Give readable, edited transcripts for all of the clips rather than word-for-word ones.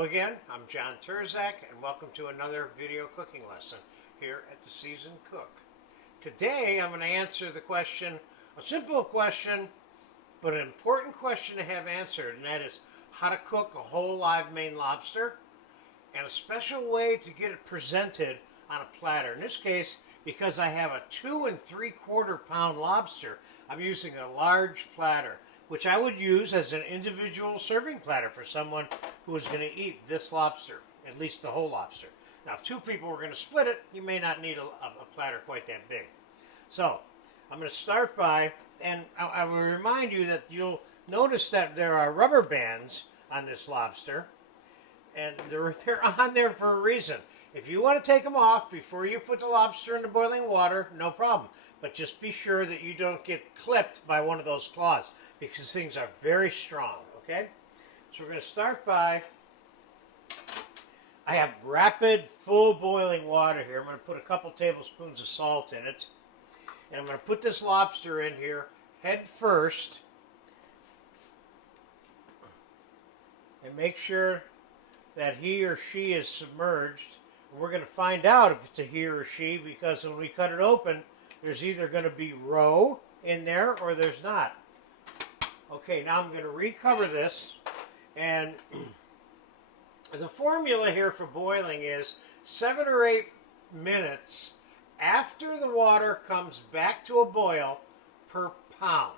Hello again, I'm John Terzak and welcome to another video cooking lesson here at The Seasoned Cook. Today I'm going to answer the question, a simple question, but an important question to have answered, and that is how to cook a whole live Maine lobster and a special way to get it presented on a platter. In this case, because I have a 2 3/4 pound lobster, I'm using a large platter, which I would use as an individual serving platter for someone who is going to eat this lobster, at least the whole lobster. Now, if two people were going to split it, you may not need a platter quite that big. So, I'm going to start by, and I will remind you that you'll notice that there are rubber bands on this lobster, and they're on there for a reason. If you want to take them off before you put the lobster in the boiling water, no problem. But just be sure that you don't get clipped by one of those claws, because things are very strong, okay? So we're going to start by, I have rapid, full boiling water here. I'm going to put a couple tablespoons of salt in it. And I'm going to put this lobster in here head first. And make sure that he or she is submerged. We're going to find out if it's a he or she, because when we cut it open, there's either going to be roe in there or there's not. Okay, now I'm going to recover this, and the formula here for boiling is 7 or 8 minutes after the water comes back to a boil per pound.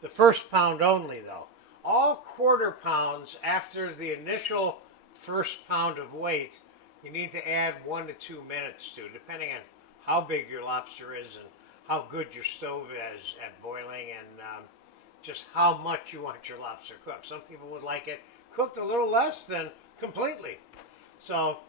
The first pound only, though. All quarter pounds after the initial first pound of weight, you need to add 1 to 2 minutes to, depending on how big your lobster is and how good your stove is at boiling, and just how much you want your lobster cooked. Some people would like it cooked a little less than completely. So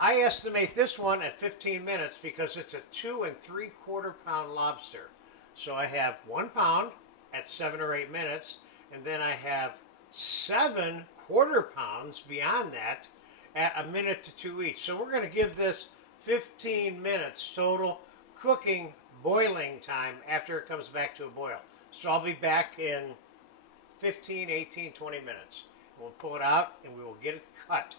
I estimate this one at 15 minutes because it's a 2 3/4 pound lobster. So I have 1 pound at 7 or 8 minutes, and then I have 7 quarter pounds beyond that at 1 minute to 2 each. So we're going to give this 15 minutes total cooking boiling time after it comes back to a boil. So I'll be back in 15, 18, 20 minutes. We'll pull it out and we will get it cut.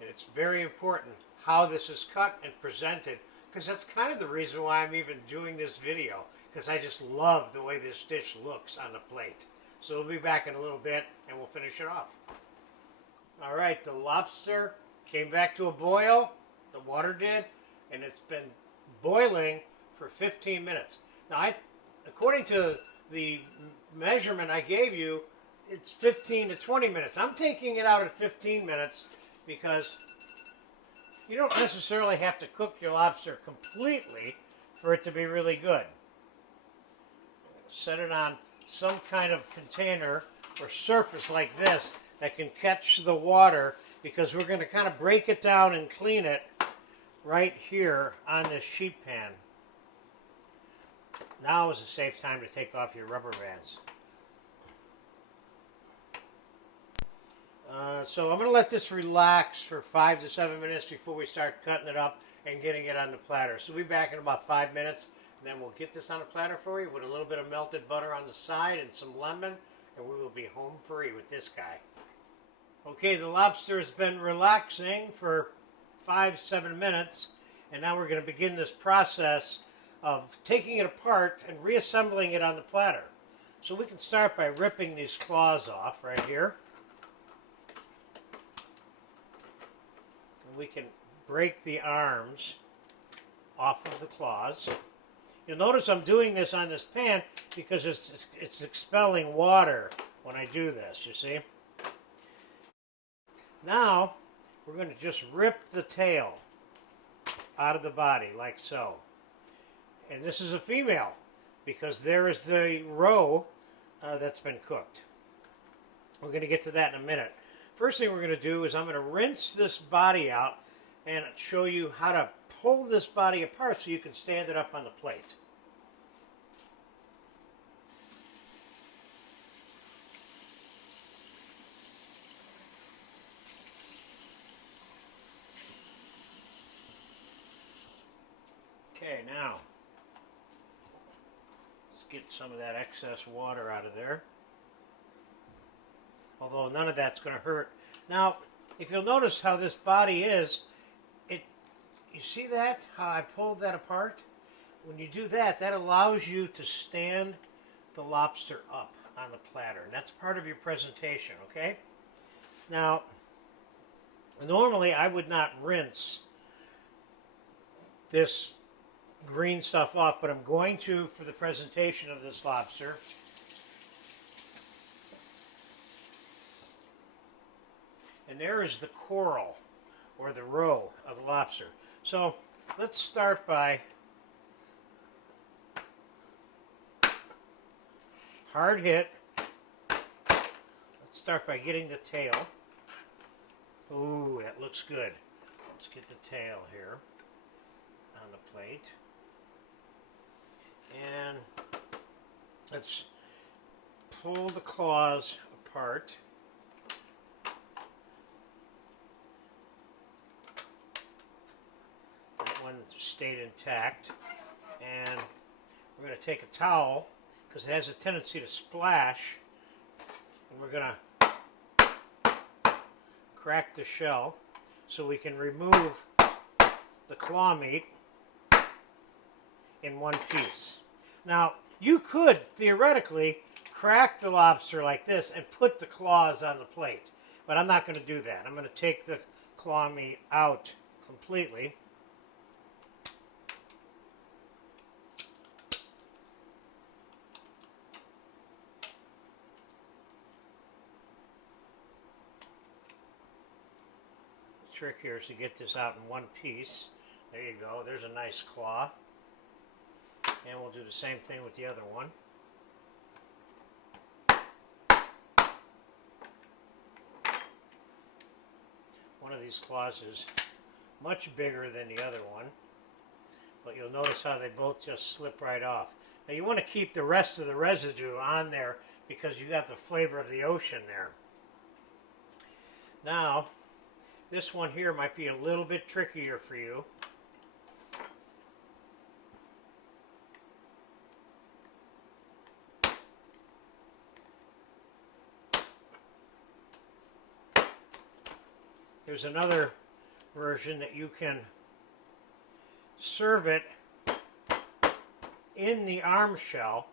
And it's very important how this is cut and presented, because that's kind of the reason why I'm even doing this video, because I just love the way this dish looks on the plate. So we'll be back in a little bit and we'll finish it off. All right, the lobster came back to a boil, the water did, and it's been boiling for 15 minutes. Now, according to the measurement I gave you, it's 15 to 20 minutes. I'm taking it out at 15 minutes because you don't necessarily have to cook your lobster completely for it to be really good. Set it on some kind of container or surface like this that can catch the water, because we're going to kind of break it down and clean it right here on this sheet pan. Now is a safe time to take off your rubber bands. So I'm going to let this relax for 5 to 7 minutes before we start cutting it up and getting it on the platter. So we'll be back in about 5 minutes, and then we'll get this on a platter for you with a little bit of melted butter on the side and some lemon, and we will be home free with this guy. Okay, the lobster has been relaxing for 5-7 minutes, and now we're going to begin this process of taking it apart and reassembling it on the platter. So we can start by ripping these claws off right here. And we can break the arms off of the claws. You'll notice I'm doing this on this pan because it's expelling water when I do this, you see. Now we're going to just rip the tail out of the body like so. And this is a female, because there is the roe that's been cooked. We're going to get to that in a minute. First thing we're going to do is I'm going to rinse this body out and show you how to pull this body apart so you can stand it up on the plate. Okay, now let's get some of that excess water out of there. Although none of that's going to hurt. Now, if you'll notice how this body is, you see that? How I pulled that apart? When you do that, that allows you to stand the lobster up on the platter. And that's part of your presentation, okay? Now, normally I would not rinse this green stuff off, but I'm going to for the presentation of this lobster. And there is the coral, or the roe of the lobster. So let's start by hard hit. Let's start by getting the tail. Ooh, that looks good. Let's get the tail here on the plate. And let's pull the claws apart. That one stayed intact. And we're going to take a towel, because it has a tendency to splash, and we're going to crack the shell so we can remove the claw meat in one piece. Now, you could theoretically crack the lobster like this and put the claws on the plate, but I'm not going to do that. I'm going to take the claw meat out completely. The trick here is to get this out in one piece. There you go. There's a nice claw. And we'll do the same thing with the other one. One of these claws is much bigger than the other one, but you'll notice how they both just slip right off. Now you want to keep the rest of the residue on there because you got the flavor of the ocean there. Now, this one here might be a little bit trickier for you. There's another version that you can serve it in the arm shell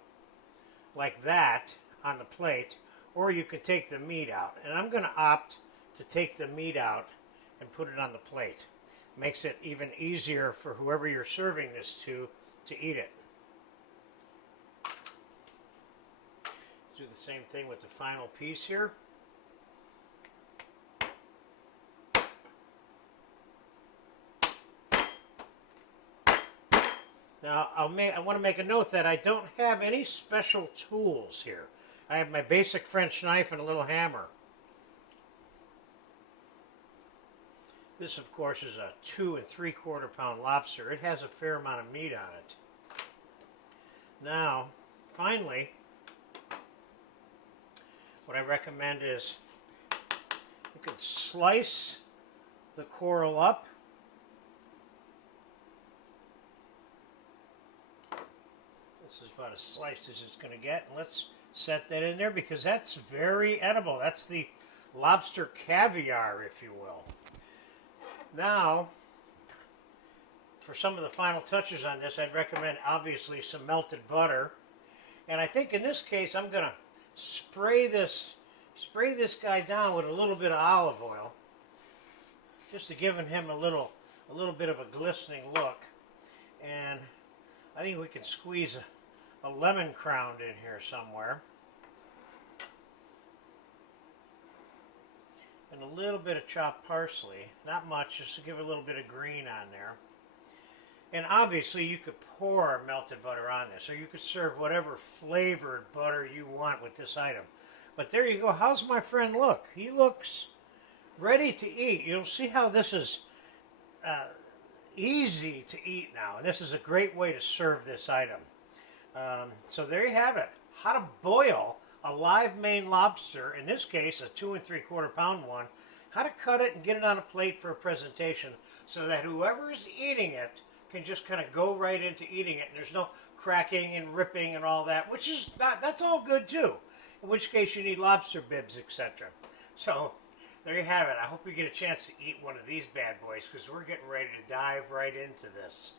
like that on the plate, or you could take the meat out. And I'm going to opt to take the meat out and put it on the plate. Makes it even easier for whoever you're serving this to eat it. Do the same thing with the final piece here. Now, I want to make a note that I don't have any special tools here. I have my basic French knife and a little hammer. This, of course, is a 2 3/4 pound lobster. It has a fair amount of meat on it. Now, finally, what I recommend is you can slice the coral up. This is about as sliced as it's going to get. And let's set that in there because that's very edible. That's the lobster caviar, if you will. Now, for some of the final touches on this, I'd recommend obviously some melted butter. And I think in this case, I'm going to spray this guy down with a little bit of olive oil, just to give him a little bit of a glistening look. And I think we can squeeze a lemon crown in here somewhere. And a little bit of chopped parsley. Not much, just to give a little bit of green on there. And obviously you could pour melted butter on this, or you could serve whatever flavored butter you want with this item. But there you go. How's my friend look? He looks ready to eat. You'll see how this is easy to eat now. And this is a great way to serve this item. So there you have it. How to boil a live Maine lobster, in this case a 2 3/4 pound one. How to cut it and get it on a plate for a presentation so that whoever is eating it can just kind of go right into eating it. And there's no cracking and ripping and all that, which is not, that's all good too. In which case you need lobster bibs, etc. So there you have it. I hope you get a chance to eat one of these bad boys because we're getting ready to dive right into this.